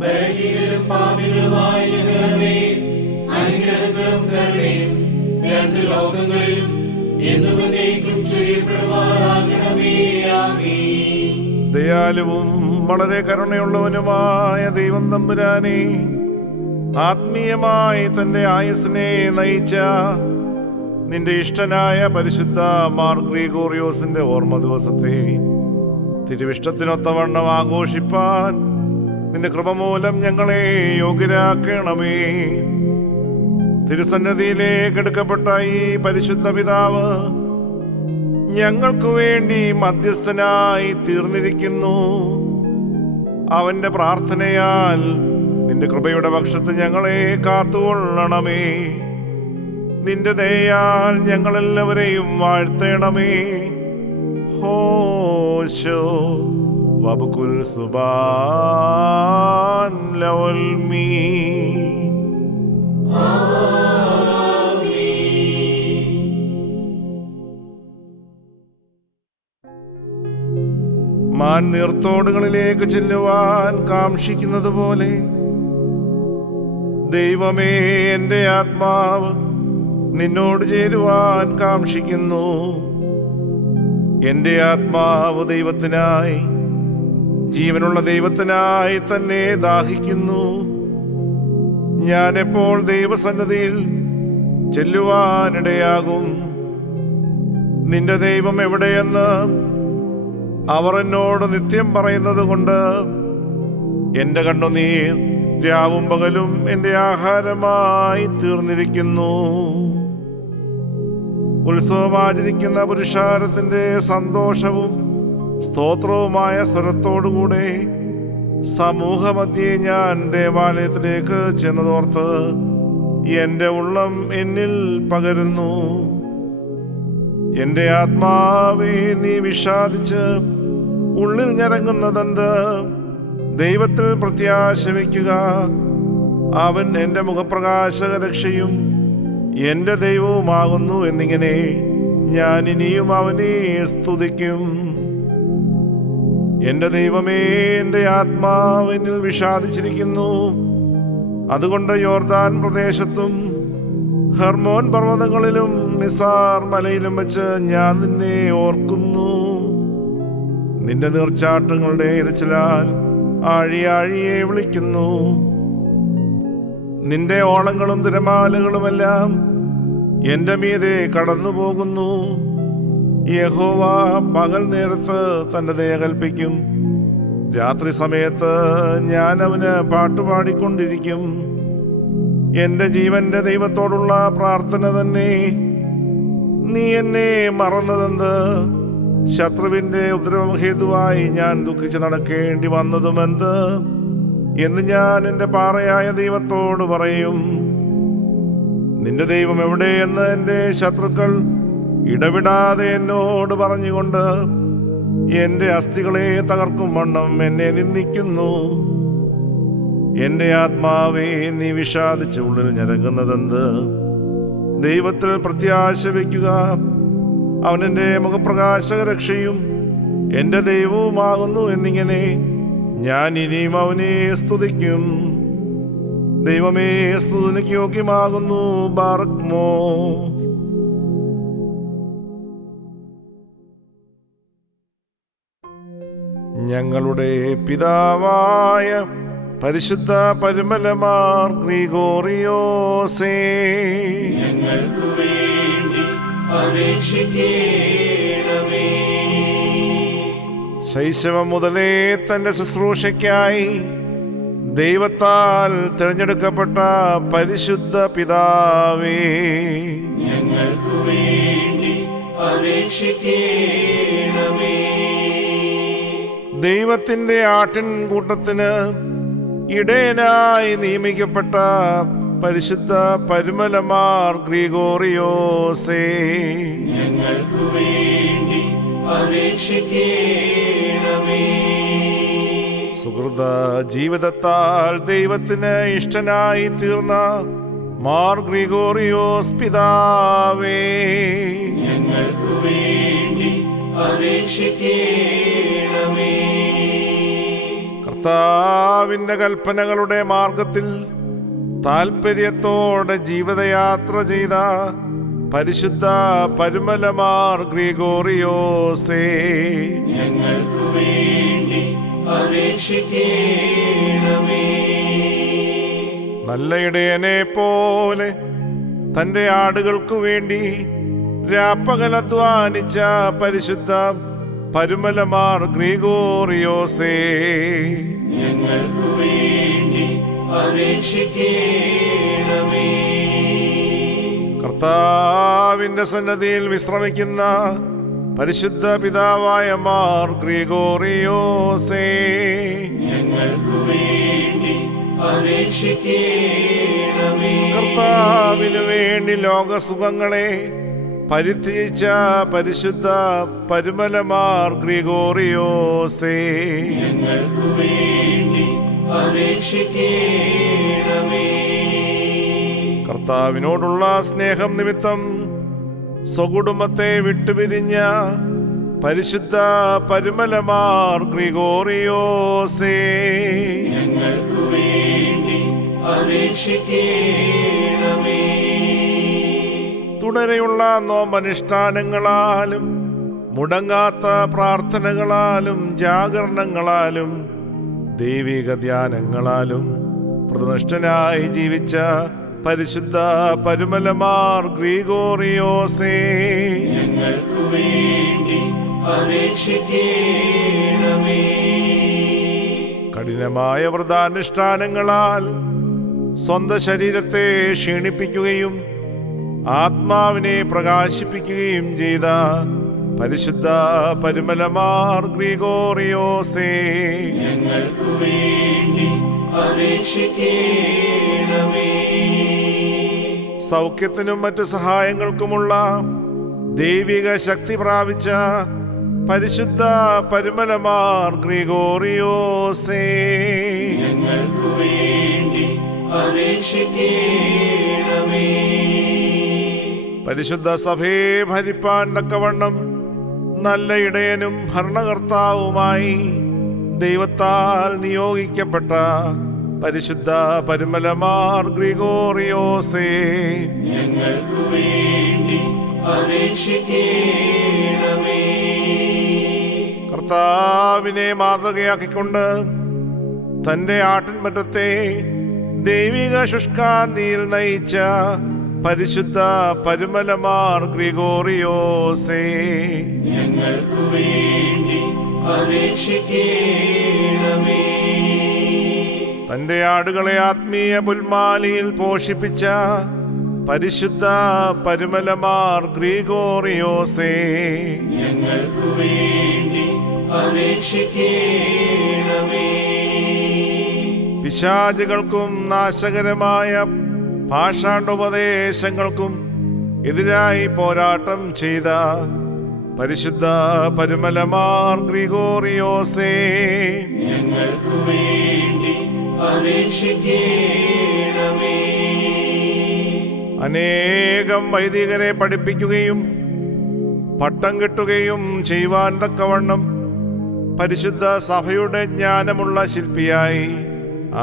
ബലഹീനരും പാപികളുമായ ഞങ്ങളുടെ അനുഗ്രഹങ്ങളും കരുണയും രണ്ട് ലോകങ്ങളിലും എന്നും എന്നേക്കും ചെയ്യപ്പെടുമാറാകണമേ. ആമീൻ. ദയാലുവും വളരെ കരുണയുള്ളവനുമായ ദൈവം തമ്പുരാനെ, ആത്മീയമായി തന്റെ ആയുസ്സിനെ നയിച്ച നിന്റെ ഇഷ്ടനായ പരിശുദ്ധ മാർ ഗ്രിഗോറിയോസിന്റെ ഓർമ്മ ദിവസത്തെ തിരുവിഷ്ടത്തിനൊത്തവണ്ണം ആഘോഷിപ്പാൻ നിന്റെ കൃപ മൂലം ഞങ്ങളെ യോഗ്യരാക്കണമേ. തിരുസന്നിധിയിലേക്ക് എടുക്കപ്പെട്ട ഈ പരിശുദ്ധ പിതാവ് ഞങ്ങൾക്ക് വേണ്ടി മധ്യസ്ഥനായി തീർന്നിരിക്കുന്നു. അവന്റെ പ്രാർത്ഥനയാൽ നിന്റെ കൃപയുടെ പക്ഷത്ത് ഞങ്ങളെ കാത്തുകൊള്ളണമേ. നിന്റെ ദയയാൽ ഞങ്ങളെല്ലാവരെയും വാഴ്ത്തണമേ. ഹോശോ വബുകുൽ സുബാൻ ലവൽമീ. മാൻ നീർത്തോടുകളിലേക്ക് ചെല്ലുവാൻ കാക്ഷിക്കുന്നത് പോലെ ദൈവമേ, എൻ്റെ ആത്മാവ് നിന്നോട് ചേരുവാൻ കാക്ഷിക്കുന്നു. എൻ്റെ ആത്മാവ് ദൈവത്തിനായി, ജീവനുള്ള ദൈവത്തിനായി തന്നെ ദാഹിക്കുന്നു. ഞാൻ എപ്പോൾ ദൈവസന്നിധിയിൽ ചെല്ലുവാനിടയാകും? നിന്റെ ദൈവം എവിടെയെന്ന് അവർ എന്നോട് നിത്യം പറയുന്നത് കൊണ്ട് എൻ്റെ കണ്ണുനീർ രാവും പകലും എൻ്റെ ആഹാരമായി തീർന്നിരിക്കുന്നു. ഉത്സവമാചരിക്കുന്ന പുരുഷാരത്തിൻ്റെ സന്തോഷവും സ്തോത്രവുമായ സ്വരത്തോടുകൂടെ സമൂഹമധ്യേ ഞാൻ ദേവാലയത്തിലേക്ക് ചെന്നതോർത്ത് എൻ്റെ ഉള്ളം എന്നിൽ പകരുന്നു. എൻ്റെ ആത്മാവേ, നീ വിഷാദിച്ച് ഉള്ളിൽ ഞരങ്ങുന്നതെന്ത്? ദൈവത്തിൽ പ്രത്യാശ വയ്ക്കുക. അവൻ എൻ്റെ മുഖപ്രകാശക രക്ഷയും എൻ്റെ ദൈവവുമാകുന്നു എന്നിങ്ങനെ ഞാൻ ഇനിയും അവനെ സ്തുതിക്കും. എൻ്റെ ദൈവമേ, എൻ്റെ ആത്മാവിനിൽ വിഷാദിച്ചിരിക്കുന്നു. അതുകൊണ്ട് യോർദാൻ പ്രദേശത്തും ഹെർമോൻ പർവ്വതങ്ങളിലും മിസാർ മലയിലും വെച്ച് ഞാൻ നിന്നെ ഓർക്കുന്നു. നിന്റെ നീർച്ചാട്ടങ്ങളുടെ ഇരച്ചിലാൽ ആഴിയാഴിയെ വിളിക്കുന്നു. നിന്റെ ഓളങ്ങളും തിരമാലകളുമെല്ലാം എൻ്റെ മീതെ കടന്നു പോകുന്നു. യഹോവ പകൽ നേരത്ത് തൻ്റെ ദയ കൽപ്പിക്കും. രാത്രി സമയത്ത് ഞാൻ അവന് പാട്ടുപാടിക്കൊണ്ടിരിക്കും. എൻ്റെ ജീവന്റെ ദൈവത്തോടുള്ള പ്രാർത്ഥന തന്നെ. നീ എന്നെ മറന്നതെന്ത്? ശത്രുവിൻ്റെ ഉപദ്രവം ഹേതുവായി ഞാൻ ദുഃഖിച്ച് നടക്കേണ്ടി വന്നതുമെന്ത് എന്ന് ഞാൻ എൻ്റെ പാറയായ ദൈവത്തോട് പറയും. നിന്റെ ദൈവം എവിടെയെന്ന് എൻ്റെ ശത്രുക്കൾ ഇടവിടാതെ എന്നോട് പറഞ്ഞുകൊണ്ട് എൻ്റെ അസ്ഥികളെ തകർക്കും വണ്ണം എന്നെ നിന്ദിക്കുന്നു. എൻ്റെ ആത്മാവേ, നീ വിഷാദിച്ച് ഉള്ളിൽ ഞരങ്ങുന്നതെന്ത്? ദൈവത്തിൽ പ്രത്യാശ വയ്ക്കുക. അവനെൻ്റെ മുഖപ്രകാശക രക്ഷയും എൻ്റെ ദൈവവുമാകുന്നു എന്നിങ്ങനെ ഞാൻ ഇനിയും അവനെ സ്തുതിക്കും. ദൈവമേ, സ്തുതിക്ക് യോഗ്യമാകുന്നു. ബാറക്മോ. ഞങ്ങളുടെ പിതാവായ പരിശുദ്ധ പരിമല മാർ ഗ്രിഗോറിയോസേ, ഞങ്ങൾക്ക് വേണ്ടി അപേക്ഷിക്കണമേ. ശൈശവം മുതലേ തന്റെ ശുശ്രൂഷയ്ക്കായി ദൈവത്താൽ തിരഞ്ഞെടുക്കപ്പെട്ട പരിശുദ്ധ പിതാവേ, ഞങ്ങൾക്ക് വേണ്ടി അപേക്ഷിക്കണമേ. ദൈവത്തിന്റെ ആട്ടിൻകൂട്ടത്തിന് ഇടയനായി നിയമിക്കപ്പെട്ട പരിശുദ്ധ പരിമല മാർ ഗ്രിഗോറിയോസേ, ഞങ്ങൾക്ക് വേണ്ടി അപേക്ഷിക്കണമേ. സുഹൃത ജീവിതത്താൽ ദൈവത്തിന് ഇഷ്ടനായി തീർന്ന മാർ ഗ്രിഗോറിയോസ് പിതാവേ, ഞങ്ങൾക്ക് വേണ്ടി അപേക്ഷിക്കണമേ. അപേക്ഷിക്കണമേ. കർത്താവിന്റെ കൽപ്പനകളുടെ മാർഗത്തിൽ താൽപര്യത്തോടെ ജീവിതയാത്ര ചെയ്ത പരിശുദ്ധ പരുമലമാർ ഗ്രിഗോറിയോസേ, ഞങ്ങൾക്കു വേണ്ടി അപേക്ഷിക്കണമേ. നല്ല ഇടയനെ പോലെ തന്റെ ആടുകൾക്കു വേണ്ടി രാപ്പകലധ്വാനിച്ച പരിശുദ്ധ പരുമലമാർ ഗ്രിഗോറിയോസേ, ഞങ്ങൾക്കു വേണ്ടി അപേക്ഷിക്കണമേ. കർത്താവിന്റെ സന്നദ്ധിയിൽ വിശ്രമിക്കുന്ന പരിശുദ്ധ പിതാവായ മാർ ഗ്രിഗോറിയോസേ, ഞങ്ങൾക്കു വേണ്ടി അപേക്ഷിക്കണമേ. കർത്താവിനു വേണ്ടി ലോകസുഖങ്ങളെ പരിത്യജിച്ച പരിശുദ്ധ പരുമലമാർ ഗ്രിഗോറിയോസേ, ഞങ്ങൾക്കു വേണ്ടി അപേക്ഷിക്കണമേ. കർത്താവിനോടുള്ള സ്നേഹം നിമിത്തം സ്വകുടുംബത്തെ വിട്ടുപിരിഞ്ഞ പരിശുദ്ധ പരുമലമാർ ഗ്രിഗോറിയോസേ, ഞങ്ങൾക്കു വേണ്ടി അപേക്ഷിക്കണമേ. തുടരെയുള്ള നോമ്പനുഷ്ഠാനങ്ങളാലും മുടങ്ങാത്ത പ്രാർത്ഥനകളാലും ജാഗരണങ്ങളാലും ദൈവിക ധ്യാനങ്ങളാലും പ്രതിനിഷ്ഠനായി ജീവിച്ച പരിശുദ്ധ പരുമലമാർ ഗ്രിഗോറിയോസേ, ഞങ്ങൾക്കു വേണ്ടി അപേക്ഷിക്കണമേ. കഠിനമായ വ്രതാനുഷ്ഠാനങ്ങളാൽ സ്വന്തം ശരീരത്തെ ക്ഷീണിപ്പിക്കുകയും ആത്മാവിനെ പ്രകാശിപ്പിക്കുകയും ചെയ്ത പരിശുദ്ധ പരുമലമാർ ഗ്രിഗോറിയോസേ, ഞങ്ങൾക്കു വേണ്ടി അപേക്ഷിക്കണമേ. സൗഖ്യത്തിനും മറ്റു സഹായങ്ങൾക്കുമുള്ള ദൈവിക ശക്തി പ്രാപിച്ച പരിശുദ്ധ പരുമലമാർ ഗ്രിഗോറിയോസേ, ഞങ്ങൾക്കു വേണ്ടി അപേക്ഷിക്കണമേ. പരിശുദ്ധ സഭയെ ഭരിപ്പാൻ തക്കവണ്ണം നല്ല ഇടയനും ഭരണകർത്താവുമായി ദൈവത്താൽ നിയോഗിക്കപ്പെട്ട പരിശുദ്ധ പരുമലമാർ ഗ്രിഗോറിയോസേ, ഞങ്ങൾക്കു വേണ്ടി അപേക്ഷിക്കണമേ. കർത്താവിനെ മാതൃകയാക്കിക്കൊണ്ട് തന്റെ ആട്ടിൻപറ്റത്തെ ദൈവിക ശുഷ്കാന്തിയിൽ നയിച്ച പരിശുദ്ധ പരുമലമാർ ഗ്രിഗോറിയോസേ, ഞങ്ങൾക്കു വേണ്ടി അപേക്ഷിക്കണമേ. തന്റെ ആടുകളെ ആത്മീയ പുൽമാലിയിൽ പോഷിപ്പിച്ച പരിശുദ്ധ പരുമലമാർ ഗ്രിഗോറിയോസേ, ഞങ്ങൾക്കു വേണ്ടി അപേക്ഷിക്കണമേ. പിശാചുകൾക്കും നാശകരമായ ഭാഷാണ്ടുപദേശങ്ങൾക്കും എതിരായി പോരാട്ടം ചെയ്ത പരിശുദ്ധ പരുമലമാർ ഗ്രിഗോറിയോസേ, ഞങ്ങൾക്കു വേണ്ടി അപേക്ഷിക്കണമേ. അനേകം വൈദികരെ പഠിപ്പിക്കുകയും പട്ടം കിട്ടുകയും ചെയ്യുവാൻ തക്കവണ്ണം പരിശുദ്ധ സഭയുടെ ജ്ഞാനമുള്ള ശില്പിയായി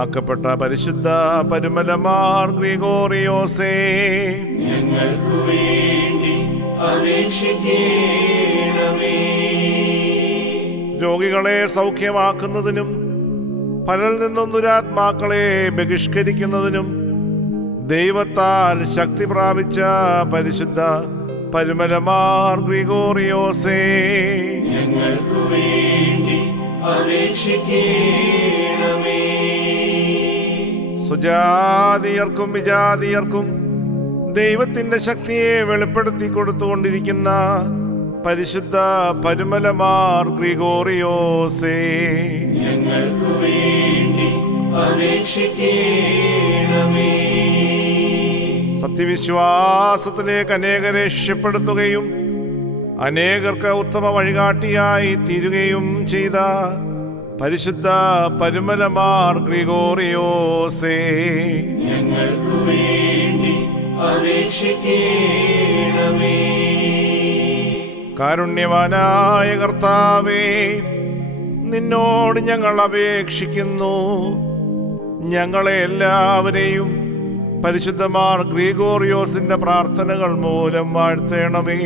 ആക്കപ്പെട്ട പരിശുദ്ധ പരുമലമാർ ഗ്രിഗോറിയോസേ, ഞങ്ങൾക്കു വേണ്ടി അപേക്ഷിക്കണമേ. രോഗികളെ സൗഖ്യമാക്കുന്നതിനും പലരിൽ നിന്നും ദുരാത്മാക്കളെ ബഹിഷ്കരിക്കുന്നതിനും ദൈവത്താൽ ശക്തി പ്രാപിച്ച പരിശുദ്ധ പരുമലമാർ ഗ്രിഗോറിയോസേ, ഞങ്ങൾക്കു വേണ്ടി അപേക്ഷിക്കണമേ. സുജാതിയർക്കും വിജാതിയർക്കും ദൈവത്തിന്റെ ശക്തിയെ വെളിപ്പെടുത്തി കൊടുത്തുകൊണ്ടിരിക്കുന്ന പരിശുദ്ധ പരുമലമാർ ഗ്രിഗോറിയോസേ, ഞങ്ങൾക്കു വേണ്ടി അപേക്ഷിക്കണമേ. സത്യവിശ്വാസത്തിലേക്ക് അനേകരെ രക്ഷപ്പെടുത്തുകയും അനേകർക്ക് ഉത്തമ വഴികാട്ടിയായി തീരുകയും ചെയ്ത പരിശുദ്ധ പരുമലമാർ ഗ്രിഗോറിയോസേ, ഞങ്ങൾക്കു വേണ്ടി അപേക്ഷിക്കണമേ. കാരുണ്യവാനായ കർത്താവേ, നിന്നോട് ഞങ്ങൾ അപേക്ഷിക്കുന്നു. ഞങ്ങളെ എല്ലാവരെയും പരിശുദ്ധമാർ ഗ്രിഗോറിയോസിന്റെ പ്രാർത്ഥനകൾ മൂലം വാഴ്ത്തേണമേ.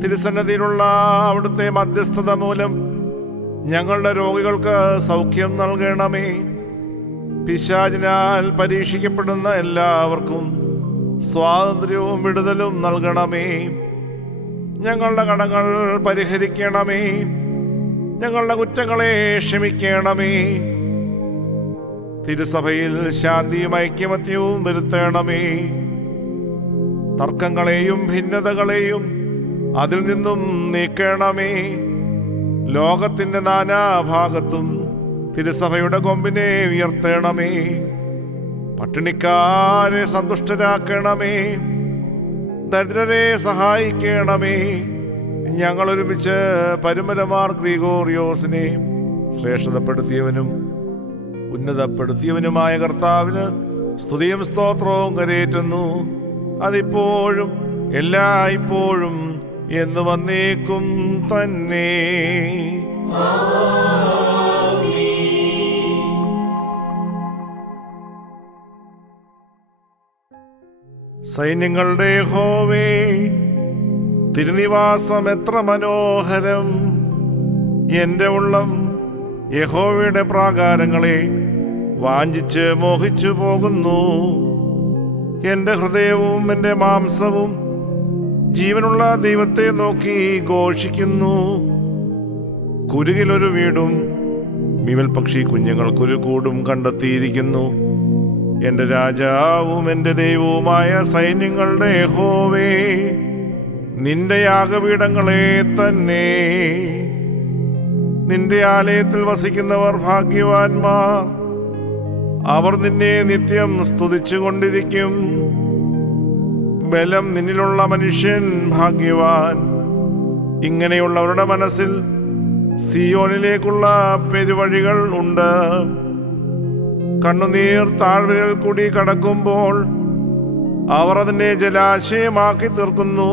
തിരുസന്നിധിയിലുള്ള അവിടുത്തെ മധ്യസ്ഥത മൂലം ഞങ്ങളുടെ രോഗികൾക്ക് സൗഖ്യം നൽകണമേ. പിശാചിനാൽ പരീക്ഷിക്കപ്പെടുന്ന എല്ലാവർക്കും സ്വാതന്ത്ര്യവും വിടുതലും നൽകണമേ. ഞങ്ങളുടെ കടങ്ങൾ പരിഹരിക്കണമേ. ഞങ്ങളുടെ കുറ്റങ്ങളെ ക്ഷമിക്കണമേ. തിരുസഭയിൽ ശാന്തിയും ഐക്യമത്യവും വരുത്തണമേ. തർക്കങ്ങളെയും ഭിന്നതകളെയും അതിൽ നിന്നും നീക്കണമേ. ലോകത്തിന്റെ നാനാഭാഗത്തും തിരുസഭയുടെ കൊമ്പിനെ ഉയർത്തണമേ. പട്ടിണിക്കാരെ സന്തുഷ്ടരാക്കണമേ. ദരിദ്രരെ സഹായിക്കണമേ. ഞങ്ങൾ ഒരുമിച്ച് പരുമലമാർ ഗ്രിഗോറിയോസിനെ ശ്രേഷ്ഠതപ്പെടുത്തിയവനും ഉന്നതപ്പെടുത്തിയവനുമായ കർത്താവിന് സ്തുതിയും സ്തോത്രവും കരേറ്റുന്നു. അതിപ്പോഴും എല്ലായ്പ്പോഴും എന്ന് വന്നേക്കും തന്നെ. സൈന്യങ്ങളുടെ യഹോവേ, തിരുനിവാസം എത്ര മനോഹരം! എൻ്റെ ഉള്ളം യഹോവയുടെ പ്രാകാരങ്ങളെ വാഞ്ചിച്ച് മോഹിച്ചു പോകുന്നു. എൻ്റെ ഹൃദയവും എൻ്റെ മാംസവും ജീവനുള്ള ദൈവത്തെ നോക്കി ഘോഷിക്കുന്നു. കുരുകിലൊരു വീടും മിവൽ പക്ഷി കുഞ്ഞുങ്ങൾക്കൊരു കൂടും കണ്ടെത്തിയിരിക്കുന്നു. എൻ്റെ രാജാവും എൻ്റെ ദൈവവുമായ സൈന്യങ്ങളുടെ യഹോവേ, നിന്റെ യാഗപീഠങ്ങളെ തന്നെ. നിന്റെ ആലയത്തിൽ വസിക്കുന്നവർ ഭാഗ്യവാന്മാർ. അവർ നിന്നെ നിത്യം സ്തുതിച്ചുകൊണ്ടിരിക്കും. ബലം നിന്നിലുള്ള മനുഷ്യൻ ഭാഗ്യവാൻ. ഇങ്ങനെയുള്ളവരുടെ മനസ്സിൽ സിയോനിലേക്കുള്ള പെരുവഴികൾ ഉണ്ട്. കണ്ണുനീർ താഴ്വരകൾ കൂടി കടക്കുമ്പോൾ അവർ അതിനെ ജലാശയമാക്കി തീർക്കുന്നു.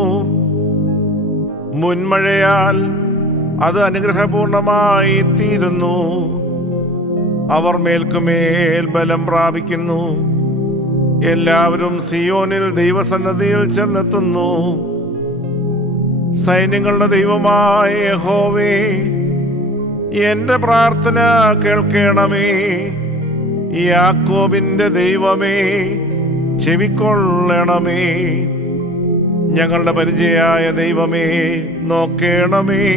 മുൻമഴയാൽ അത് അനുഗ്രഹപൂർണമായി തീരുന്നു. അവർ മേൽക്കുമേൽ ബലം പ്രാപിക്കുന്നു. എല്ലാവരും സിയോനിൽ ദൈവസന്നിധിയിൽ ചെന്നെത്തുന്നു. സൈന്യങ്ങളുടെ ദൈവമായ യഹോവേ, എൻ്റെ പ്രാർത്ഥന കേൾക്കണമേ. യാക്കോബിന്റെ ദൈവമേ, ചെവിക്കൊള്ളണമേ. ഞങ്ങളുടെ പരിചയായ ദൈവമേ, നോക്കേണമേ.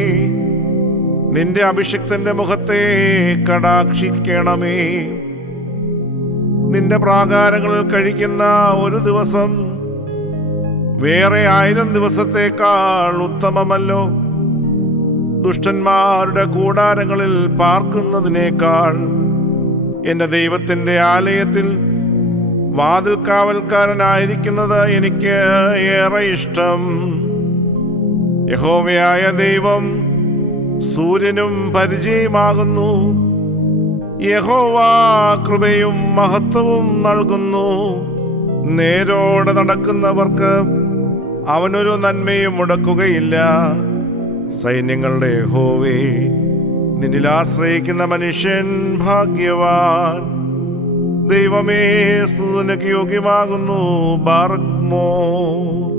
നിന്റെ അഭിഷിക്തന്റെ മുഖത്തെ കടാക്ഷിക്കണമേ. നിന്റെ പ്രാകാരങ്ങളിൽ കഴിക്കുന്ന ഒരു ദിവസം വേറെ 1000 ദിവസത്തേക്കാൾ ഉത്തമമല്ലോ. ദുഷ്ടന്മാരുടെ കൂടാരങ്ങളിൽ പാർക്കുന്നതിനേക്കാൾ എൻ്റെ ദൈവത്തിൻ്റെ ആലയത്തിൽ വാതിൽ കാവൽക്കാരനായിരിക്കുന്നത് എനിക്ക് ഏറെ ഇഷ്ടം. യഹോവയായ ദൈവം സൂര്യനും പരിചയമാകുന്നു. യഹോവ കൃപയും മഹത്വവും നൽകുന്നു. നേരോടെ നടക്കുന്നവർക്ക് അവനൊരു നന്മയും മുടക്കുകയില്ല. സൈന്യങ്ങളുടെ യഹോവേ, നിന്നിൽ ആശ്രയിക്കുന്ന മനുഷ്യൻ ഭാഗ്യവാൻ. ദൈവമേ, സ്തുതിക്ക് യോഗ്യമാകുന്നു. ബാറക്മോർ.